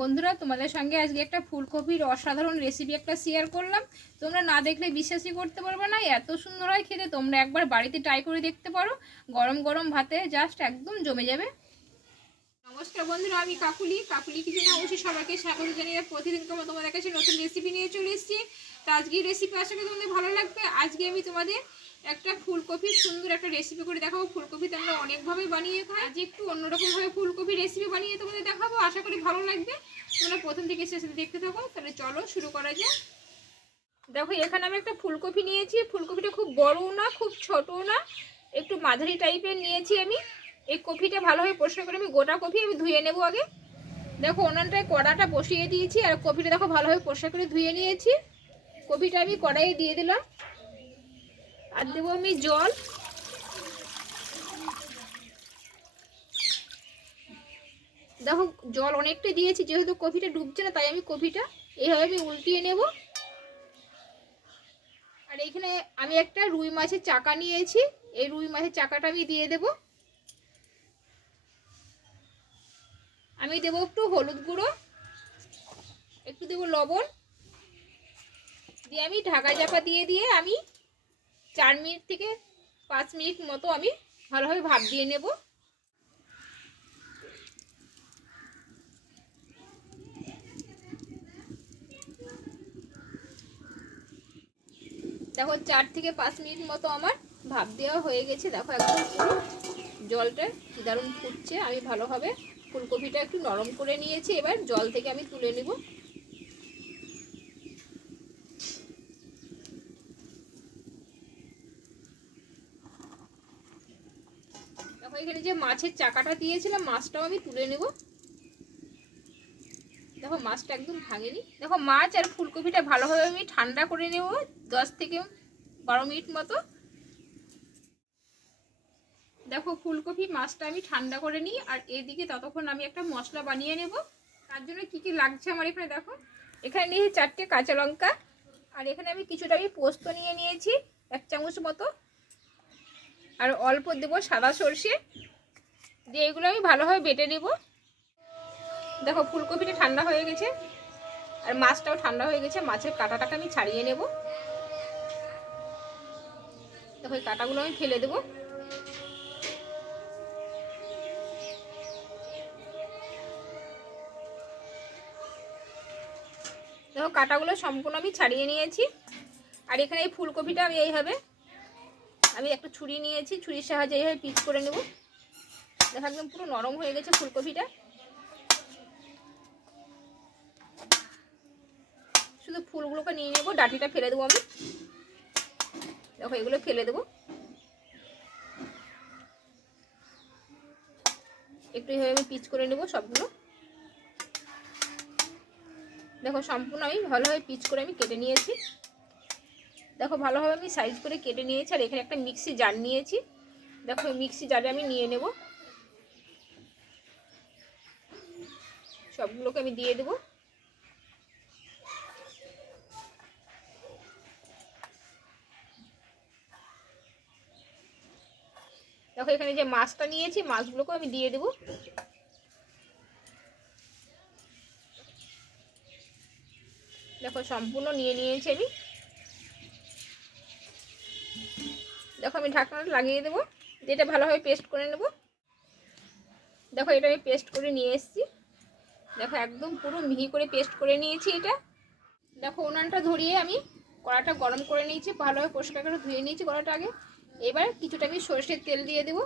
বন্ধুরা, তোমাদের সঙ্গে আজকে একটা ফুলকপির অসাধারণ রেসিপি একটা শেয়ার করলাম। তোমরা না দেখলে বিশ্বাসই করতে পারবে না, এত সুন্দর হয় খেতে। তোমরা একবার বাড়িতে ট্রাই করে দেখতে পারো। গরম গরম ভাতে জাস্ট একদম জমে যাবে। নমস্কার বন্ধুরা, আমি কাকুলি। কাকুলি কিছু না অবশ্যই সবাইকে স্বাগত জানিয়ে প্রতিদিন তোমরা তোমাদের কাছে নতুন রেসিপি নিয়ে চলে এসেছি। তো আজকে রেসিপি আশা করি তোমাদের ভালো লাগবে। আজকে আমি তোমাদের একটা ফুলকপির সুন্দর একটা রেসিপি করে দেখাবো। ফুলকপিতে আমরা অনেকভাবে বানিয়ে খাই। আজ একটু অন্যরকমভাবে ফুলকপি রেসিপি বানিয়ে তোমাদের দেখাবো। আশা করি ভালো লাগবে। তোমরা প্রথম থেকে শেষ দেখতে থাকো। তাহলে চলো শুরু করা যাক। দেখো, এখানে আমি একটা ফুলকপি নিয়েছি। ফুলকপিটা খুব বড়ও না, খুব ছোটও না। একটু মাঝারি টাইপের নিয়েছি আমি। এই কপিটা ভালোভাবে পরিষ্কার করে আমি গোটা কপি আমি ধুয়ে নেব আগে। দেখো, ওনানটায় কড়াটা বসিয়ে দিয়েছি। আর কপিটা দেখো ভালোভাবে পরিষ্কার করে ধুয়ে নিয়েছি। কপিটা আমি কড়াইয়ে দিয়ে দিলাম। আর দেবো আমি জল। দেখো, জল অনেকটা দিয়েছি, যেহেতু কফিটা ডুবছে না, তাই আমি কফিটা এইভাবে আমি উল্টিয়ে নেব। আর এখানে আমি একটা রুই মাছের চাকা নিয়েছি, এই রুই মাছের চাকাটা আমি দিয়ে দেব। আমি দেবো একটু হলুদ গুঁড়ো, একটু দেবো লবণ। দিয়ে আমি ঢাকা চাপা দিয়ে দিয়ে আমি চার মিনিট থেকে পাঁচ মিনিট মতো আমি ভালোভাবে ভাপ দিয়ে নেব। দেখো, চার থেকে পাঁচ মিনিট মতো আমার ভাপ দেওয়া হয়ে গেছে। দেখো, একদম জলটা কি দারুণ ফুটছে। আমি ভালোভাবে ফুলকপিটা একটু নরম করে নিয়েছি। এবার জল থেকে আমি তুলে নেব। দেখো এখানে যে মাছের চাকাটা দিয়েছিলাম, মাছটাও আমি তুলে নেব। দেখো মাছটা একদম ভাঙেনি। দেখো মাছ আর ফুলকপিটা ভালোভাবে আমি ঠান্ডা করে নেব, দশ থেকে বারো মিনিট মতো। দেখো ফুলকপি মাছটা আমি ঠান্ডা করে নিই, আর এদিকে ততক্ষণ আমি একটা মশলা বানিয়ে নেব। তার জন্য কি কি লাগছে আমার এখানে দেখো। এখানে নিয়েছি চারটে কাঁচা লঙ্কা, আর এখানে আমি কিছুটা আমি পোস্ত নিয়ে নিয়েছি, এক চামচ মতো। আর অল্প দেবো সাদা সর্ষে। দিয়ে এগুলো আমি ভালোভাবে বেটে নেব। দেখো, ফুলকপিটা ঠান্ডা হয়ে গেছে, আর মাছটাও ঠান্ডা হয়ে গেছে। মাছের কাঁটাটাকে আমি ছাড়িয়ে নেব। দেখো, এই কাঁটাগুলো আমি ফেলে দেবো। দেখো, কাঁটাগুলো সম্পূর্ণ আমি ছাড়িয়ে নিয়েছি। আর এখানে এই ফুলকপিটা আমি এইভাবে আমি একটা ছুরি নিয়েছি, ছুরির সাহায্যে এইভাবে পিচ করে নেব। দেখো একদম পুরো নরম হয়ে গেছে ফুলকপিটা। শুধু ফুলগুলোকে নিয়ে নেব, ডাটিটা ফেলে দেবো আমি। দেখো, এগুলো ফেলে দেবো। একটু এইভাবে আমি পিচ করে নেব সবগুলো। দেখো, সম্পূর্ণ আমি ভালোভাবে পিচ করে আমি কেটে নিয়েছি। দেখো, ভালোভাবে আমি সাইজ করে কেটে নিয়েছি, আর এখানে একটা মিক্সি জার নিয়েছি। দেখো মিক্সি জারে আমি নিয়ে নেব। সবগুলোকে আমি দিয়ে দেবো। দেখো, এখানে যে মাছটা নিয়েছি মাছগুলোকে আমি দিয়ে দেবো। দেখো, সম্পূর্ণ নিয়ে নিয়েছি আমি। দেখো আমি ঢাকনাটা লাগিয়ে দেবো যেটা ভালোভাবে পেস্ট করে নেব। দেখো এটা আমি পেস্ট করে নিয়ে এসেছি। দেখো একদম পুরো মিহি করে পেস্ট করে নিয়েছি এটা। দেখো উনানটা ধরিয়ে আমি কড়াটা গরম করে নিয়েছি, ভালোভাবে পরিষ্কার করে ধুয়ে নিয়েছি কড়াটা আগে। এবার কিছুটা আমি সর্ষের তেল দিয়ে দেবো।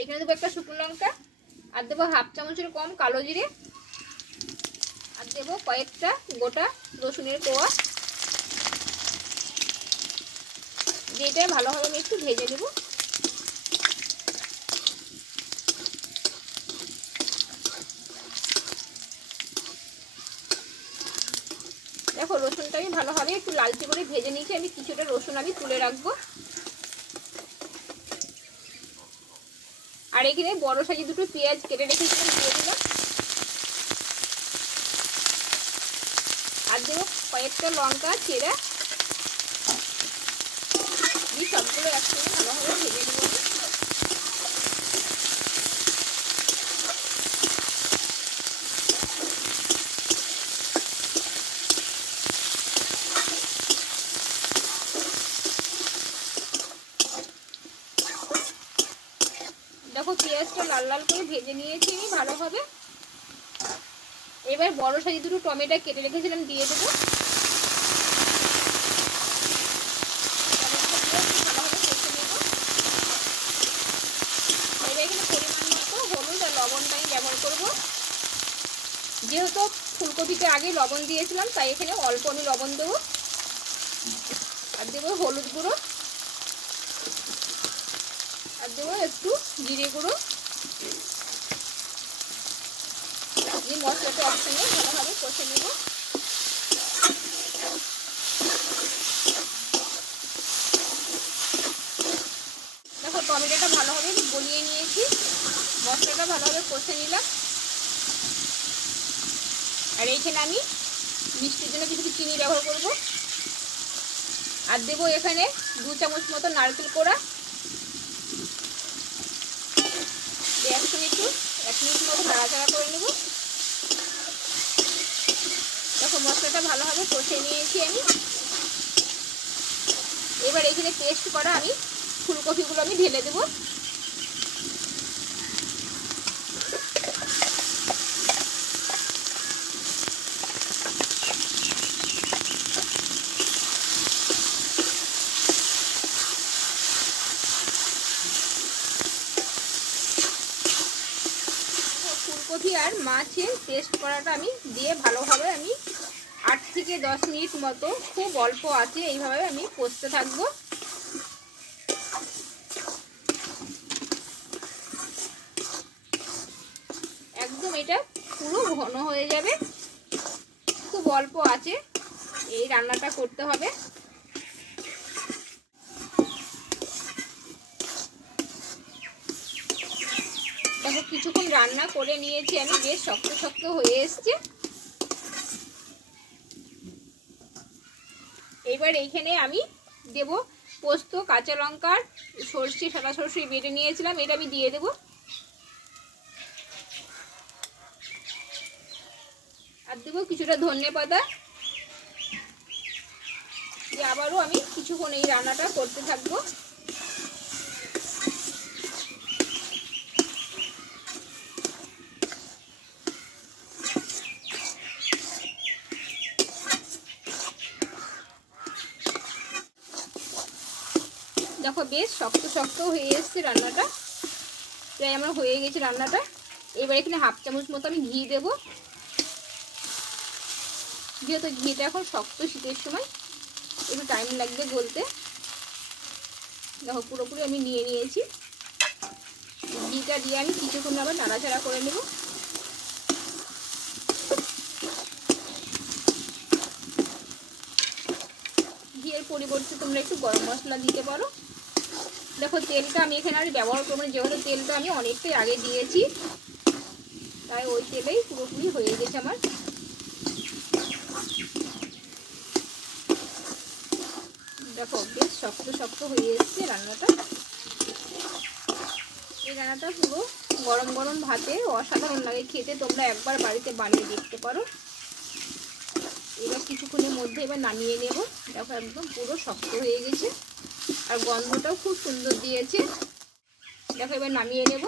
এখানে দেবো একটা শুকনো লঙ্কা, আর দেবো হাফ চামচের কম কালো জিরে, আর দেবো কয়েকটা গোটা রসুনের কোয়া। যেটা ভালোভাবে আমি একটু ভেজে নেব। দেখো, রসুনটা আমি ভালোভাবে একটু লালচে করে ভেজে নিয়েছি। আমি কিছুটা রসুন আমি তুলে রাখব। আর এখানে বড় সাইজে দুটো পেঁয়াজ কেটে রেখেছিলাম দিয়ে দিলাম। আর দেবো কয়েকটা লঙ্কা, চেরা দেখো পেঁয়াজটা লাল লাল করে ভেজে নিয়েছি আমি ভালোভাবে। এবার বড় সাইজ দুটো টমেটো কেটে রেখেছিলাম, দিয়ে দেবো। ফুলকপিতে আগে লবণ দিয়েছিলাম, তাই এখানে অল্প আমি লবণ দেবো। আর দেবো হলুদ গুঁড়ো। আর দেবো একটু জিরে গুঁড়ো। দিয়ে মশলাটা একসঙ্গে ভালোভাবে কষে নেব। দেখো, টমেটোটা ভালোভাবে গলিয়ে নিয়েছি। মশলাটা ভালোভাবে কষে নিলাম। আর এইখানে আমি মিষ্টির জন্য কিছু চিনি ব্যবহার করব। আর দেবো এখানে দু চামচ মতো নারকেল কোড়া। একসঙ্গে একটু এক মিনিট মতো নাড়াচাড়া করে নেব। দেখো, মশলাটা ভালোভাবে কষে নিয়েছি আমি। এবার এখানে পেস্ট করা আমি ফুলকপিগুলো আমি ঢেলে দেবো। ফুলকপি আর মাছের পেস্ট করাটা আমি দিয়ে ভালোভাবে আমি আট থেকে দশ মিনিট মতো খুব অল্প আছে, এইভাবে আমি কষতে থাকব। একদম এটা পুরো ঘন হয়ে যাবে, খুব অল্প আছে, এই রান্নাটা করতে হবে দেখো কিছুক্ষণ রান্না করে নিয়েছি, আমি বেশ শক্ত শক্ত হয়ে এসছে। এবার এইখানে আমি দেব পোস্ত, কাঁচা লঙ্কার সর্ষে, সাদা সর্ষে বেটে নিয়েছিলাম, এটা আমি দিয়ে দেব। আর দেবো কিছুটা ধনে পাতা। আবারও আমি কিছুক্ষণ এই রান্নাটা করতে থাকব দেখো বেশ শক্ত শক্ত হয়ে এসছে রান্নাটা। প্রায় আমার হয়ে গেছে রান্নাটা। এবার এখানে হাফ চামচ মতো আমি ঘি দেব। যেহেতু ঘিটা এখন শক্ত শীতের সময়, একটু টাইম লাগবে গলতে। দেখো, পুরোপুরি আমি নিয়ে নিয়েছি। ঘিটা দিয়ে আমি কিছুক্ষণ আবার নাড়াচাড়া করে নেব। ঘিয়ের পরিবর্তে তোমরা একটু গরম মশলা দিতে পারো। দেখো, তেলটা আমি এখানে আর ব্যবহার করব যেহেতু তেলটা আমি অনেকটাই আগে দিয়েছি, তাই ওই তেলেই পুরোপুরি হয়ে গেছে আমার। দেখো, বেশ শক্ত শক্ত হয়ে এসছে রান্নাটা। এই রান্নাটা পুরো গরম গরম ভাতে অসাধারণ লাগে, খেতে তোমরা একবার বাড়িতে বানিয়ে দেখতে পারো। এবার কিছুক্ষণের মধ্যে এবার নামিয়ে নেব। দেখো, একদম পুরো শক্ত হয়ে গেছে। আর গন্ধটাও খুব সুন্দর দিয়েছে। দেখো, এবার নামিয়ে নেব।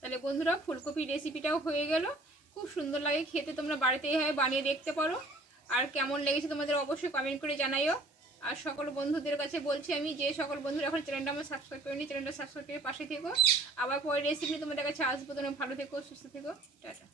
তাহলে বন্ধুরা, ফুলকপি রেসিপিটাও হয়ে গেল। খুব সুন্দর লাগে খেতে, তোমরা বাড়িতে এইভাবে বানিয়ে দেখতে পারো। আর কেমন লেগেছে তোমাদের অবশ্যই কমেন্ট করে জানাইও। আর সকল বন্ধুদের কাছে বলছি আমি, যে সকল বন্ধুরা এখন চ্যানেলটা আমার সাবস্ক্রাইব করেনি চ্যানেলটা সাবস্ক্রাইব করে পাশে থেকো। আবার পরে রেসিপি তোমাদের কাছে আসব। তোমরা ভালো থেকো, সুস্থ থেকো। টাটা।